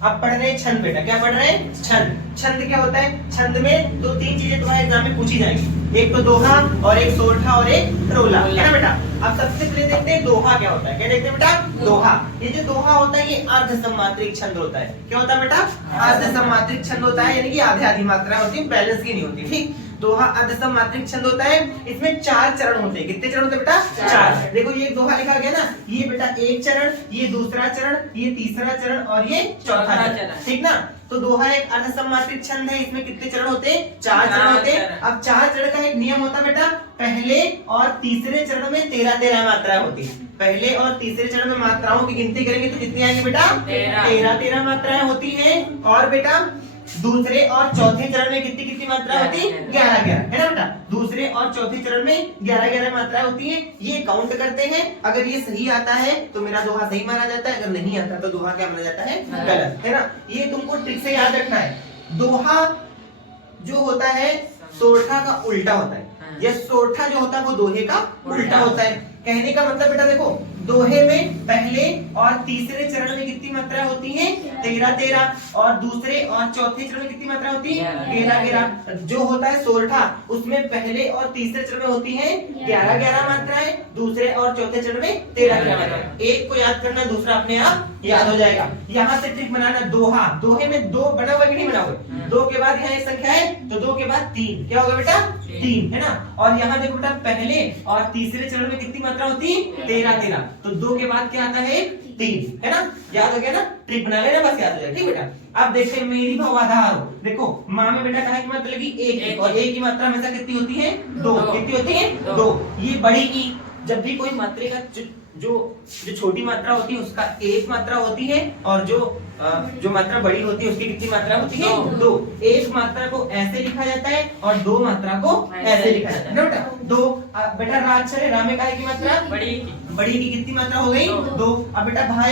अब पढ़ रहे हैं छंद बेटा, क्या पढ़ रहे हैं छंद। छंद क्या होता है, छंद में दो तीन चीजें तुम्हारे एग्जाम में पूछी जाएंगी, एक तो दोहा और एक सोरठा और एक रोला, है ना बेटा। अब सबसे पहले देखते हैं दोहा क्या होता है, क्या देखते हैं बेटा दोहा। ये जो दोहा होता है ये अर्ध सम्मात्रिक छंद होता है, क्या होता है बेटा अर्ध सम्मात्रिक छंद होता है, यानी कि आधे आधी मात्रा होती है, बैलेंस की नहीं होती, ठीक। दोहा अर्ध सम्मात्रिक छंद होता है, इसमें 4 चरण होते हैं। कितने चरण होते हैं बेटा 4। देखो ये दोहा लिखा गया ना, ये बेटा एक चरण, ये दूसरा चरण, ये तीसरा चरण और ये चौथा चरण, ठीक ना। तो दोहा एक अर्ध सम्मात्रिक छंद है, इसमें कितने चरण होते हैं 4 चरण होते हैं। अब 4 चरण का एक नियम होता है बेटा, पहले और तीसरे चरण में 13-13 मात्राएं होती है। पहले और तीसरे चरण में मात्राओं की गिनती करेंगे तो कितनी आएंगी बेटा 13-13 मात्राएं होती हैं। और बेटा दूसरे और चौथे चरण में कितनी कितनी मात्रा होती है 11-11, है ना बेटा। दूसरे और चौथे चरण में 11-11 मात्राएं होती हैं। ये काउंट करते हैं, अगर ये सही आता है तो मेरा दोहा सही माना जाता है, अगर नहीं आता तो दोहा क्या माना जाता है गलत, है ना। ये तुमको ट्रिक से याद रखना है। दोहा जो होता है सोरठा का उल्टा होता है, ये सोरठा जो होता है वो दोहे का उल्टा होता है। कहने का मतलब बेटा देखो, दोहे में पहले और तीसरे चरण में कितनी मात्रा होती है 13-13, और दूसरे और चौथे चरण में कितनी मात्रा होती है 11-11। जो होता है सोरठा उसमें पहले और तीसरे चरण में होती है 11-11 मात्राएं, दूसरे और चौथे चरण में 13-13 मात्राएं। एक को याद करना, दूसरा अपने आप याद हो जाएगा। यहाँ से ट्रिक बनाना, दोहा, दोहे में 2 बना हुआ कि नहीं बना हुआ, 2 के बाद यहाँ एक संख्या है तो 2 के बाद 3, क्या होगा बेटा 3, है ना। और यहाँ देखो बेटा पहले और तीसरे चरण में कितनी मात्रा होती है 13-13, तो 2 के बाद क्या आता है 3, है ना। याद हो गया ना, ट्रिक बना लेना बस, याद हो जाए, ठीक बेटा। अब देखते हैं मेरी भवाधार। देखो माँ में बेटा कहा की मात्रा लगी 1 और 1 की मात्रा हमेशा कितनी होती है 2, कितनी होती है 2। ये बड़ी की, जब भी कोई मात्रे का जो छोटी मात्रा होती है उसका 1 मात्रा होती है, और जो मात्रा बड़ी होती है उसकी कितनी मात्रा होती है 2। 1 मात्रा को ऐसे लिखा जाता है और 2 मात्रा को ऐसे लिखा जाता है ना बेटा। 2 बेटा राक्षर है, रामे का की मात्रा बड़ी की कितनी मात्रा हो गई 2। अब बेटा भा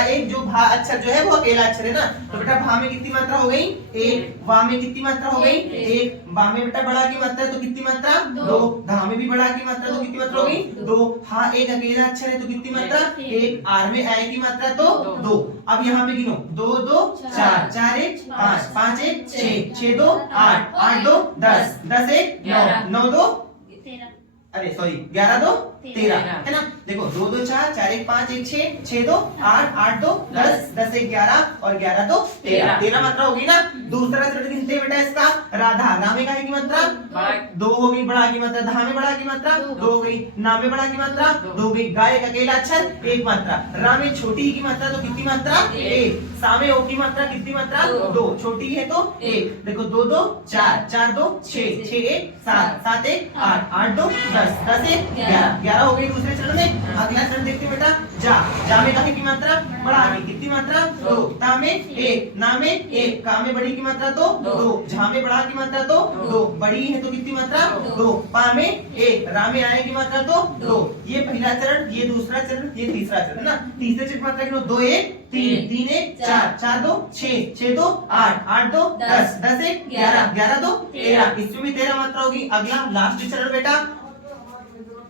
एक जो भा अक्षर जो है वो अकेला अक्षर है ना, तो बेटा भा में कितनी मात्रा हो गई 1, वा में कितनी मात्रा हो गई 1, बा में बेटा बड़ा की मात्रा है तो कितनी मात्रा 2, धा में भी बड़ा की मात्रा तो कितनी मात्रा हो गई 2, हा एक अकेला अक्षर है तो कितनी मात्रा 1, आर में आय की मात्रा तो 2। अब यहाँ पे गिनो 2 2 4, 4 1 5, 5 1 6, 6 2 8, 8 2 10, 10 1 9, 9 2 अरे सॉरी 11 2 13, है ना। देखो 2 2 4, 4 1 5 1 6, 6 2 8, 8 2 10, 10 1 11 और 11 2 13, 13 मात्रा होगी ना। दूसरा चरण गिनते बेटा इसका, राधा, रामे का की मात्रा 2 हो गई, बड़ा की मात्रा, धा में बड़ा की मात्रा 2 हो गई, ना में बड़ा की मात्रा 2 हो गई, गाय एक अकेला अक्षर 1 मात्रा, रा में छोटी की मात्रा तो कितनी मात्रा 1, सा में ओ की मात्रा कितनी मात्रा 2, छोटी है तो 1। देखो 2 2 4, 4 2 6, 6 1 7, 7 1 8, 8 2 10, 10 1 11, 11 हो गई दूसरे चरण में। अगला चरण देखते बेटा, जा में काहे की मात्रा बड़ा की कितनी मात्रा 2, ता में 1, ना में 1, का में बड़ी की मात्रा तो 2, झा में बड़ा की मात्रा तो 2, बड़ी है तो कितनी मात्रा 2, पा में 1, रा में आए की मात्रा तो 2। ये पहला चरण, ये दूसरा चरण, ये तीसरा चरण, है ना। तीसरे चरण की मात्रा गिनो 2 1 3, 3 1 4, 4 2 6, 6 2 8, 8 2 10, 10 1 11, 11 2 13, इसमें भी 13 मात्रा होगी। अगला लास्ट चरण बेटा,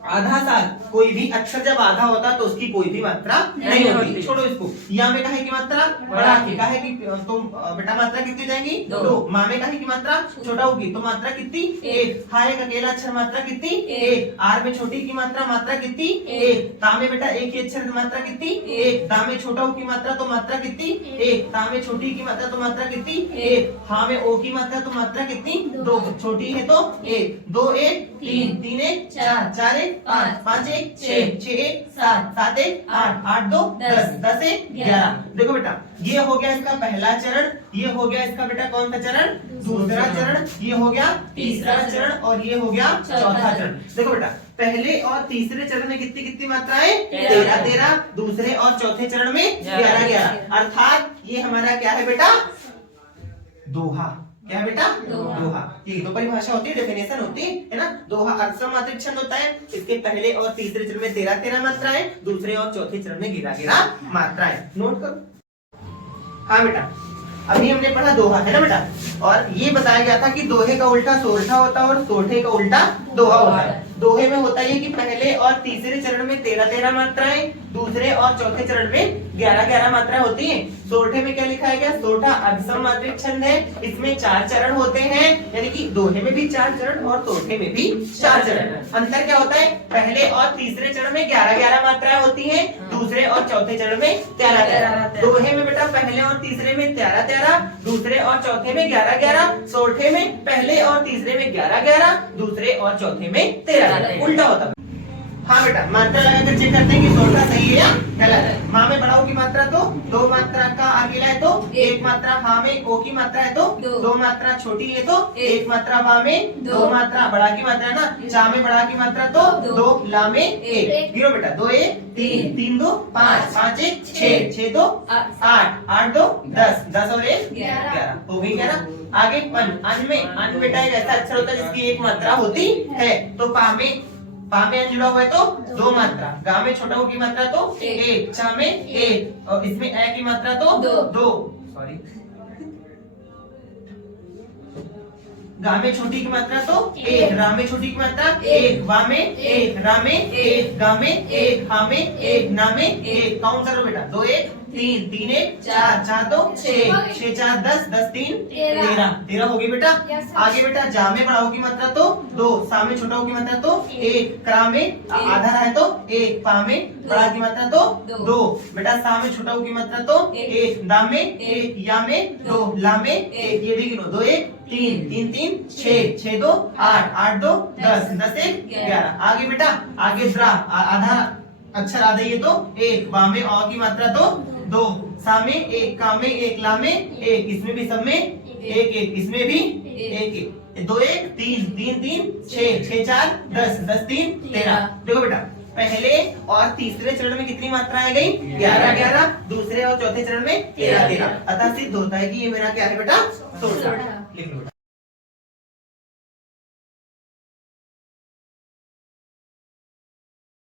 आधा साल, कोई भी अक्षर जब आधा होता तो उसकी कोई भी मात्रा नहीं होती, छोड़ो इसको। या में काहे की मात्रा बड़ा की, काहे की तो बेटा मात्रा कितनी जाएंगी 2, मा में काहे की मात्रा छोटा होगी तो मात्रा कितनी 1, हा एक अकेला अक्षर मात्रा कितनी 1, आर में छोटी की मात्रा कितनी 1, ता में बेटा एक ही अक्षर की मात्रा कितनी 1, दा में छोटा की मात्रा तो मात्रा कितनी 1, ता में छोटी की मात्रा तो मात्रा कितनी 1, हा में ओ की मात्रा तो मात्रा कितनी 2, छोटी है तो 1, 2 1 3, 3 1 4, 4 1 5, 5 1 6, 6 1 7, 7 1 8, 8 2 10, 10 1 11। देखो बेटा ये हो गया इसका पहला चरण, ये हो गया इसका बेटा कौन सा चरण दूसरा चरण, ये हो गया तीसरा चरण और ये हो गया चौथा चरण। देखो बेटा पहले और तीसरे चरण में कितनी कितनी मात्राएं 13-13, दूसरे और चौथे चरण में 11-11, अर्थात ये हमारा क्या है बेटा दोहा। क्या है बेटा दोहा। ये तो परिभाषा होती है, डेफिनेशन होती है ना। दोहा अर्ध सम्मात्रिक छंद होता है, इसके पहले और तीसरे चरण में 13-13 मात्राएं, दूसरे और चौथे चरण में 11-11 मात्राएं। नोट करो। हाँ बेटा अभी हमने पढ़ा दोहा, है ना बेटा, और ये बताया गया था कि दोहे का उल्टा सोरठा होता है और सोरठे का उल्टा दोहा होता है। दोहे में होता है कि पहले और तीसरे चरण में 13-13 मात्राएं, दूसरे और चौथे चरण में 11-11 मात्रा होती है। सोरठे में क्या लिखा है गया, सोरठा अभिसम मात्रिक छंद है, इसमें 4 चरण होते हैं, यानी कि दोहे में भी 4 चरण और सोरठे में भी 4 चरण। अंतर क्या होता है, पहले और तीसरे चरण में 11-11 मात्राएं होती हैं, दूसरे और चौथे चरण में 13-13। दोहे में बेटा पहले और तीसरे में 13-13, दूसरे और चौथे में 11-11, सोरठे में पहले और तीसरे में 11-11, दूसरे और चौथे में 13-13, उल्टा होता है। हाँ बेटा, मात्रा लगाकर चेक करते हैं कि सोरठा सही है या गलत है। माँ में बड़ा ओ की मात्रा तो 2 मात्रा का अकेला है तो 1 मात्रा, हाँ में ओ की मात्रा है तो 2 मात्रा, छोटी है तो 1 मात्रा, वा में 2 मात्रा, बड़ा की मात्रा है ना, चा में बड़ा की मात्रा तो 2, ला में 1। गिरो बेटा, 2 1 3, 3 2 5, 5 1 6, 6 2 8, 8 2 10, 10 और 1 11, हो गई क्या ना। आगे पन, अन में, अन बेटा एक ऐसा अक्षर होता है जिसकी 1 मात्रा होती है, तो पा में अन जुड़ा हुआ है तो 2 मात्रा, गा में छोटा ओ की मात्रा तो 1, चा में 1, और इसमें ए की मात्रा तो 2, सॉरी, गा में छोटी की मात्रा तो 1, रा में छोटी की मात्रा 1, वा में 1, रा में 1, गा में 1, हा में 1, ना में 1। काउंट करो बेटा, 2 1 3, 3 1 4, 4 2 6, 6 4 10, 10 3 13, 13 हो गई बेटा। आगे बेटा, जा में बड़ा ओ की मात्रा तो 2, सा में छोटा ओ की मात्रा तो 1, क्रा में आधा है तो 1, पा में बड़ा की मात्रा तो 2, बेटा सा में छोटा ओ की मात्रा तो 1, दा में 1, या में 2, ला में 1, ये भी गिनो, 2 1 3, 3 3 6, 6 2 8, 8 2 10, 10 1 11। आगे बेटा, आगे द्रा आधा अक्षर आधा ये तो 1, बा में औ की मात्रा तो 2, सा में 1, का में 1, ला में 1, इसमें भी सब में 1 1, इसमें भी 1 1, 2 1 3, 3 3 6, 6 4 10, 10 3 13। देखो बेटा, पहले और तीसरे चरण में कितनी मात्राएं गई, 11-11, दूसरे और चौथे चरण में 13-13, अतः सिद्ध होता है कि ये मेरा क्या है बेटा, सोरठा। लिख लो बेटा।